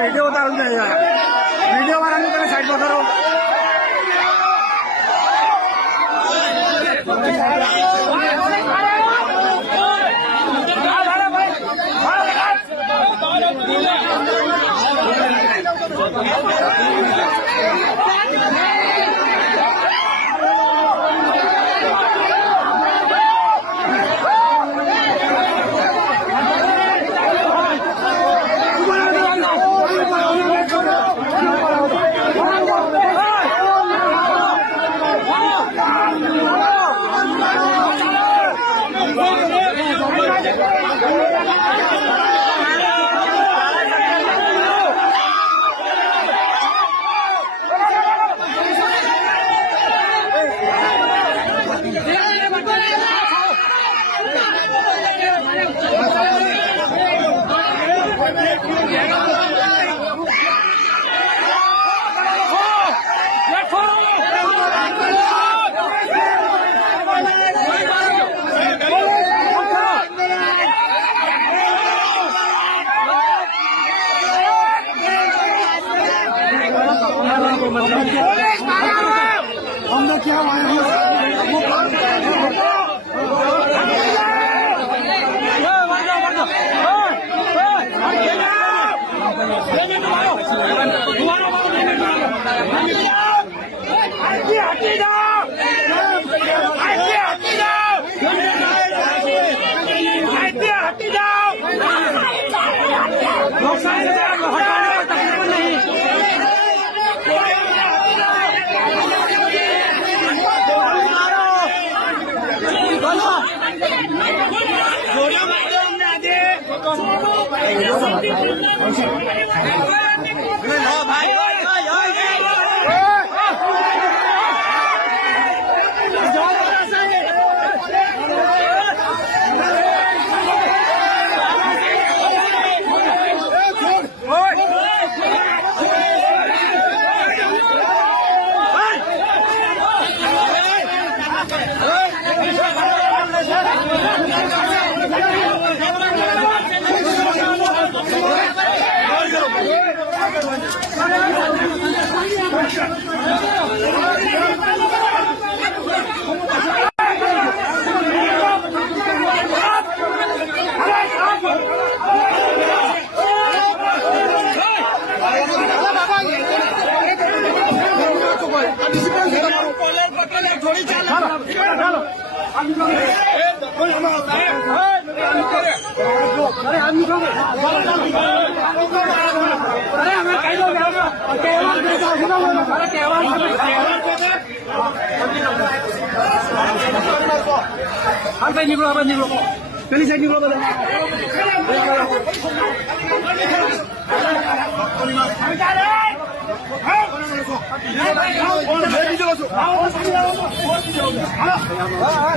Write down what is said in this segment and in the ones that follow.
Video उतारू video वाला नहीं साइड पर करो। हमने क्या पहली साइड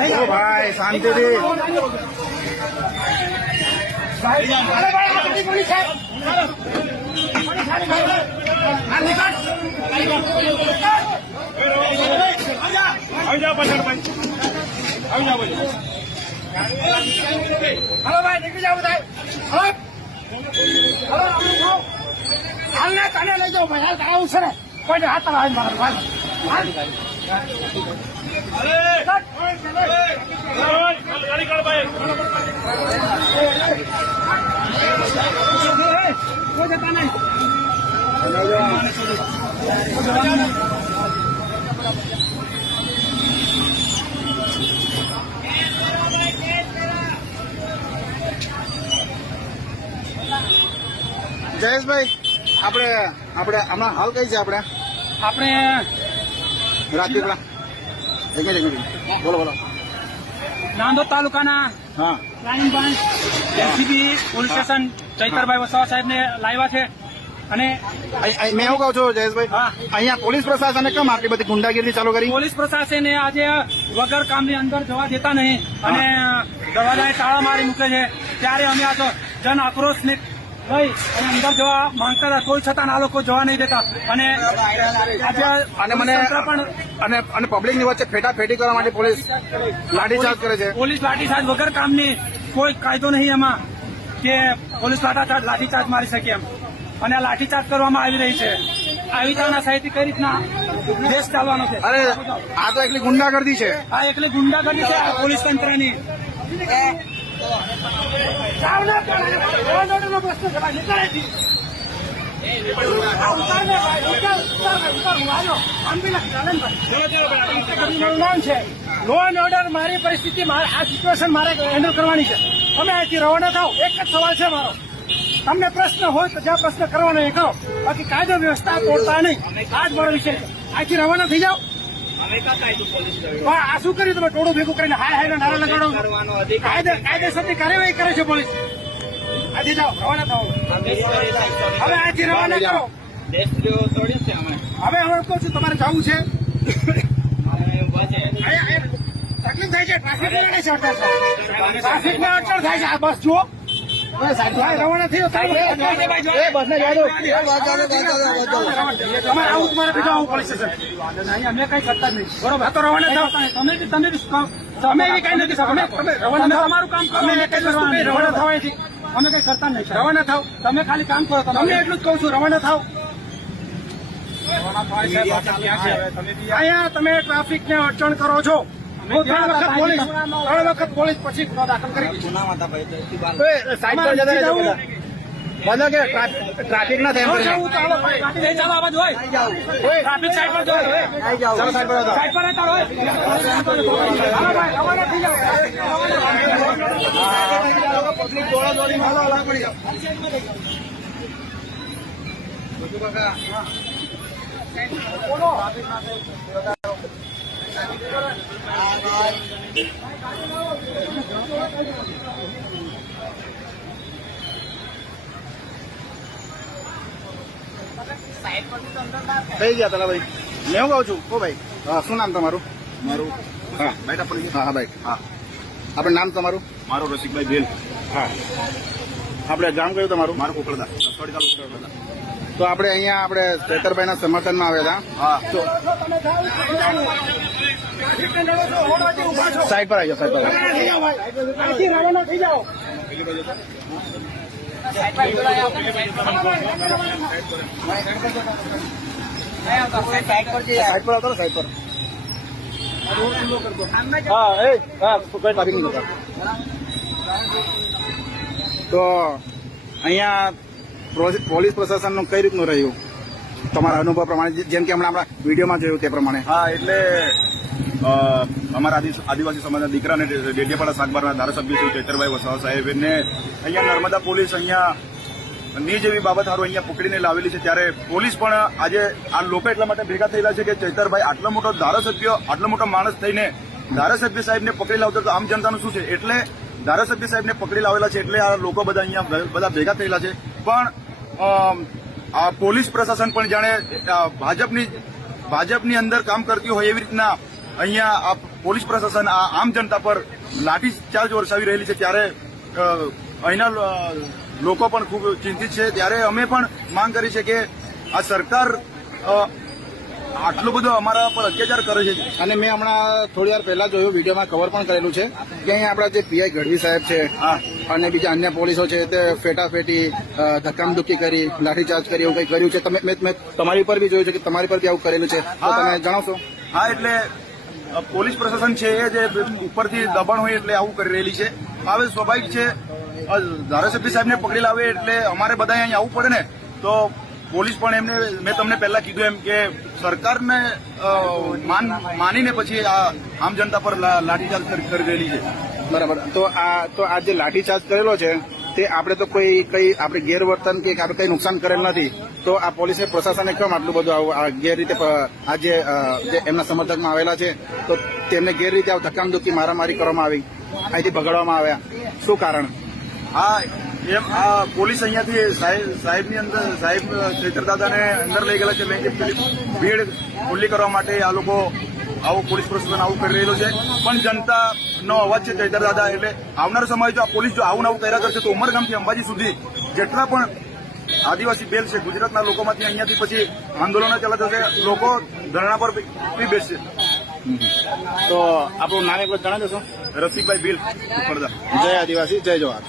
निकलो भाई शांति दी આવી જાઓ પાછળ ભાઈ, આવી જાઓ ભાઈ. હલો ભાઈ, નીકળી જાઓ બધા. હલો હલો, હાલને તને લઈ જાઓ ભાઈ. હાલ આવું છે ને, કોઈને હાથ આવે મારો ભાઈ. ગાડી કાઢ ભાઈ. કોઈ જતા નહીં. જયેશભાઈ, આપણે હમણાં હાલ કઈ છે આપણે રાજપીપળા? બોલો બોલો. નાંદોદ તાલુકાના હા, રાણીબાઈ LCB police station Chaitarbhai Vasava સાહેબને લાવ્યા છે અને મેં એવું કહું છું જયેશભાઈ, હા. અહીંયા પોલીસ પ્રશાસને કેમ આટલી બધી ગુંડાગીરી ચાલુ કરી? પોલીસ પ્રશાસને આજે વગર કામની અંદર જવા દેતા નહીં અને દરવાજાએ તાળા મારી મૂકે છે. ત્યારે અમે આ તો જન આક્રોશને લઈ અને અંદર જવા માંગતા હતા, તોય છતાં આ લોકો જવા નહીં દેતા અને આજે અને મને પણ અને પબ્લિકની વચ્ચે ફેટાફેટી કરવા માટે પોલીસ લાઠીચાર્જ કરે છે. પોલીસ લાઠીચાર્જ વગર કામની કોઈ કાયદો નહીં એમાં કે પોલીસ લાઠીચાર્જ મારી શકે એમ, અને આ લાઠીચાર્જ કરવામાં આવી રહી છે. આવી તાના સાહિત્ય કઈ રીતના દેશ ચાલવાનો છે? અરે આ તો એકલી ગુંડાગર્દી છે. આ એકલી ગુંડાગર્દી છે આ પોલીસ તંત્રની. લો એન્ડ ઓર્ડર મારી પરિસ્થિતિ, આ સિચ્યુએશન મારે હેન્ડલ કરવાની છે. તમે અહીંથી રવાના થાવ. એક જ સવાલ છે મારો, તમને પ્રશ્ન હોય તો જ્યાં પ્રશ્ન કરવાનો એ કરો, બાકી કાયદો વ્યવસ્થા તોડતા નહીં. આ જ મારો વિષય છે. અહીંથી રવાના થઈ જાઓ. આ શું કર્યું તમે? ટોળું ભેગું કરીને હાય હાય નારા લગાડો. કાયદેસરની કાર્યવાહી કરે છે પોલીસ. અહીંથી જાઓ, રવાના થાવ. હવે અહીંથી રવાના કરો. હવે હું કહું છું તમારે જવું છે. તકલીફ થાય છે, ટ્રાફિકને અડચણ થાય છે. આ બસ જુઓ, રવાના થયો. તમારે આવું તમારે બીજા આવું પોલીસ સ્ટેશન. અમે કઈ કરતા જ નહીં. બરોબર, તો રવાના થાવ. તમે એવી કઈ નથી. તમે રવાના તમારું કામ કરો. અમે એક જ વસ્તુ કહી, રવાના થાવ અહીંથી. અમે કઈ કરતા જ નહીં. રવાના થાવ. તમે ખાલી કામ કરો. તમને એટલું જ કહું છું, રવાના થાવ. અહીંયા તમે ટ્રાફિકને અડચણ કરો છો. ત્રણ વખત પોલીસ પછી ગુનો દાખલ કરી. સાઈડ પર જતા રહેજો બધા. બધા કે ટ્રાફિક ના થાય. ચાલો આવાજ હોય. ટ્રાફિક સાઈડ પર ચાલો સાઈડ પર હતા. સાઈડ પર રહેતા હોય. પબ્લિક દોડાદોડી માં અલગ પડી જાવ. થઈ ગયા તલા ભાઈ. મેં હું કહું છું, ઓ ભાઈ, હા, શું નામ તમારું? મારું હા બેટા પડી ગયા. હા ભાઈ, હા, આપણે નામ તમારું? મારો રસિકભાઈ ભેલ. હા. આપણે ગામ કયું તમારું? મારો કોકળદા, નસવાડી તાલુકો કોકળદા. તો આપણે અહીંયા આપણે ચેતરભાઈના સમર્થનમાં આવ્યા હતા. હા, તો સાઈડ પર આવી જાઓ, સાઈડ પર. અહીંથી રવાના થઈ જાઓ. સાઈડ પર આવતો ને, સાઈડ પર. હા, ટ્રાફિક નહીં જતા. તો અહીંયા પોલીસ પ્રશાસનનું કઈ રીતનું રહ્યું તમારા અનુભવ પ્રમાણે, જેમ કે હમણાં આપણા વિડીયોમાં જોયું તે પ્રમાણે? હા, એટલે અમારા આદિવાસી સમાજના દીકરાને ડેડિયાપાડા શાકબારના ધારાસભ્ય શ્રી ચૈતરભાઈ વસાવા સાહેબને અહીંયા નર્મદા પોલીસ અહીંયા ની જેવી બાબત સારું અહીંયા પકડીને લાવેલી છે. ત્યારે પોલીસ પણ આજે આ લોકો એટલા માટે ભેગા થયેલા છે કે ચૈતરભાઈ આટલો મોટો ધારાસભ્ય, આટલો મોટો માણસ થઈને ધારાસભ્ય સાહેબને પકડી લાવતો તો આમ જનતાનું શું છે? એટલે ધારાસભ્ય સાહેબને પકડી લાવેલા છે એટલે આ લોકો બધા અહીંયા બધા ભેગા થયેલા છે. પણ આ પોલીસ પ્રશાસન પણ જાણે ભાજપની અંદર કામ કરતી હોય એવી રીતના અહીંયા આ પોલીસ પ્રશાસન આ આમ જનતા પર લાઠીચાર્જ વરસાવી રહેલી છે. ત્યારે અહીંના લોકો પણ ખૂબ ચિંતિત છે. ત્યારે અમે પણ માંગ કરી છે કે આ સરકાર આટલો બધો અમારા પર અત્યાચાર કરે છે. અને મેં હમણાં થોડી વાર પહેલા જોયું, વિડીયોમાં કવર પણ કરેલું છે કે અહીંયા આપણા જે પીઆઈ ગઢવી સાહેબ છે હા અને બીજા અન્ય પોલીસો છે તે ફેટાફેટી, ધક્કામધુક્કી કરી, લાઠીચાર્જ કરી, એવું કંઈ કર્યું છે. મેં તમારી ઉપર બી જોયું છે કે તમારી પર બી આવું કરેલું છે, તો હા. તમે જણાવશો? હા, એટલે પોલીસ પ્રશાસન છે એ જે ઉપરથી દબાણ હોય એટલે આવું કરી રહેલી છે. હવે સ્વાભાવિક છે, ધારાસભ્ય સાહેબને પકડી લાવે એટલે અમારે બધા અહીં આવવું પડે ને. તો પોલીસ પણ એમને, મેં તમને પહેલા કીધું એમ કે સરકારને માનીને પછી આ આમ જનતા પર લાઠીચાર્જ કરી રહેલી છે. બરાબર. તો આ જે લાઠીચાર્જ કરેલો છે તે આપણે તો કઈ આપણે ગેરવર્તન કે આપણે કઈ નુકસાન કરેલ નથી, તો આ પોલીસે પ્રશાસને કેમ આટલું બધું આ ગેરરીતે આ જે એમના સમર્થકમાં આવેલા છે તો તેમને ગેરરીતે ધક્કામધુક્કી, મારામારી કરવામાં આવી, અહીંથી ભગાડવામાં આવ્યા, શું કારણ? હા, એમ આ પોલીસ અહીંયાથી સાહેબની અંદર સાહેબ ચૈતરદાદાને અંદર લઈ ગયેલા છે. મેં ભીડ ખુલ્લી કરવા માટે આ લોકો આવું પોલીસ પ્રશાસન આવું કરી રહેલું છે. પણ જનતાનો અવાજ છે ચૈતરદાદા, એટલે આવનારો સમય જો આ પોલીસ જો આવું કર્યા કરશે તો ઉમરગામથી અંબાજી સુધી જેટલા પણ આદિવાસી બેલ છે ગુજરાતના લોકોમાંથી અહીંયાથી પછી આંદોલનો ચાલતા થશે, લોકો ધરણા પર બી બેસશે. તો આપણું નામ એકવાર જણાવી દેશો? રસિકભાઈ ભીલ, પડદા. જય આદિવાસી, જય જવાહર.